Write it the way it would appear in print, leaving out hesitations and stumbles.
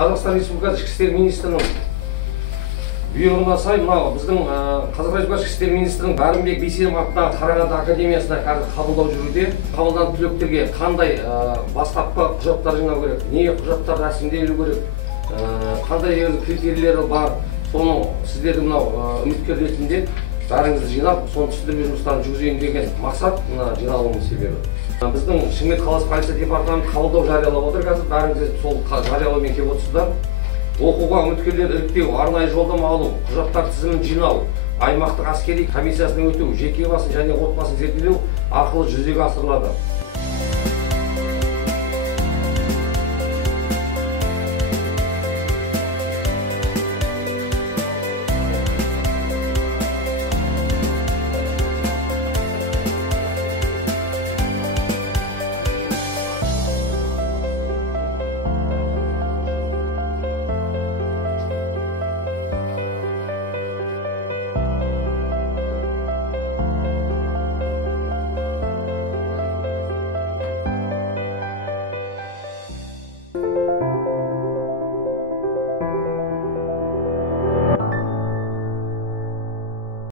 Қазақстан Республикасы Ішкі істер министрінің бұйрығына сай, мынау біздің Қазақстан Республикасы Ішкі істер министрінің Барымбек Бейсенов атындағы Қарағанды академиясына қазір қабылдау жүруде. Қабылданған түлектерге қандай бастапқы құжаттар жинау керек, не құжаттар рәсімделу керек, қандай критерийлері бар, соны сіздерді мынау үміткер ретінде бәріңізді жинап, соны түсіндірме жұмыстарын жүргізейін деген мақсат жиналуының себебі. Біздің Шымкент қаласы полиция департаменті қабылдау жариялап отыр. Қазір бәріңіз сол жариялаумен келіп отырсыздар. Оқуға үміткерлерді іріктеу, арнайы жолдама алу, құжаттар тізімін жинау, аймақтық әскери комиссиясынан өту, жеке басын және отбасын зерделеу арқылы жүзеге асырылады.